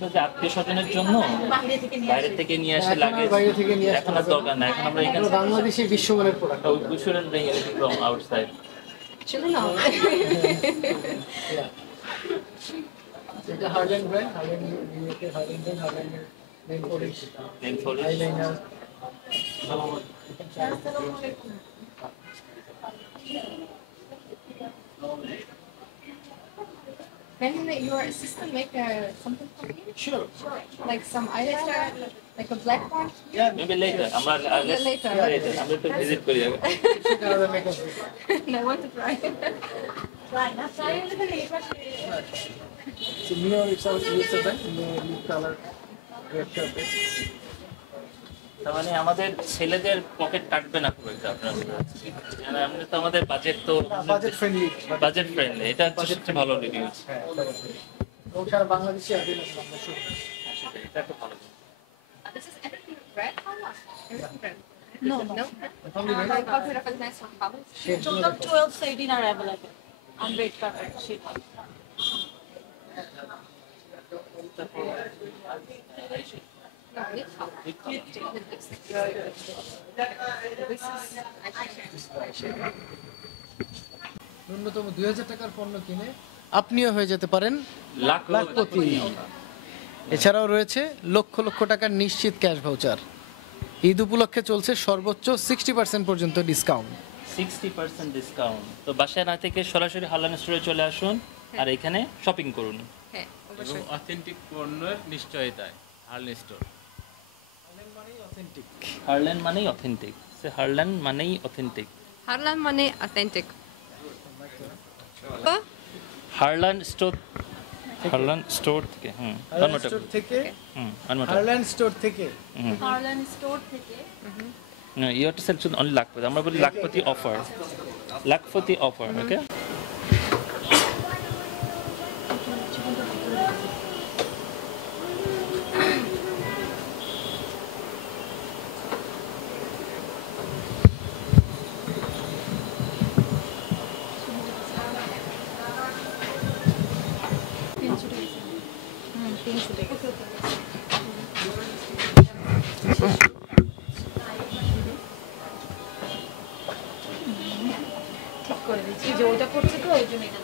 যে আত্মীয়-স্বজনের জন্য বাইরে থেকে নিয়ে আসে লাগে, বাইরে থেকে নিয়ে এখন আর দরকার নাই, এখন আমরা এখানে বাংলাদেশি বিশ্বমানের product. we shouldn't bring anything from outside. Actually, no. এটা Herlan brand, Herlan UK, Herlan brand, Herlan nail polish, Nail polish. Eyeliner. Can your assistant make something for me? Sure. Like some eyeliner, like a black one? Yeah, Maybe later. আমরা Later. later. আমরা একটু visit করি আগে। another makeup. And I want to try. Try, not try. So Neo itself is a brand, new color, red carpet. তার মানে আমাদের ছেলেদের pocket কাটবে না খুব একটা আপনার, মানে আমরা তো আমাদের বাজেট তো বাজেট ফ্রেন্ডলি। বাজেট ফ্রেন্ডলি, এটা সবচেয়ে ভালো রিভিউ। হ্যাঁ, এবং সারা বাংলাদেশে অ্যাভেলেবল আমরা শুরু। এটা একটা ভালো। This is everything red? How much? Everything red? No, No? Only red. Like, how to recognize some colors? total 12 shades are available on red carpet sheet. No, lip color. Lipstick. This is eyeshadow. ন্যূনতম 2000 টাকার পণ্য কিনে আপনিও হয়ে যেতে পারেন লাখপতি। এছাড়াও রয়েছে লক্ষ লক্ষ টাকার নিশ্চিত ক্যাশ ভাউচার। ঈদ উপলক্ষে চলছে সর্বোচ্চ 60% পর্যন্ত ডিসকাউন্ট। 60% ডিসকাউন্ট। তো বাসায় না থেকে সরাসরি হারল্যান্ড স্টোরে চলে আসুন আর এখানে শপিং করুন। হ্যাঁ, এবং অবশ্যই। অথেন্টিক পণ্যের নিশ্চয়তায় হার্লেন স্টোর। হারল্যান্ড মানেই অথেন্টিক। হারল্যান্ড মানেই authentic. Harlan money authentic. Harland store, Harland store থেকে হারল্যান্ড স্টোর থেকে, হারল্যান্ড স্টোর থেকে, Harlan store থেকে No, you have to sell to only Lakpati. আমরা বলি Lakpati offer. Lakpati offer, okay? ঠিক করে দিচ্ছি যে ওটা করছে তো এই জন্য এটা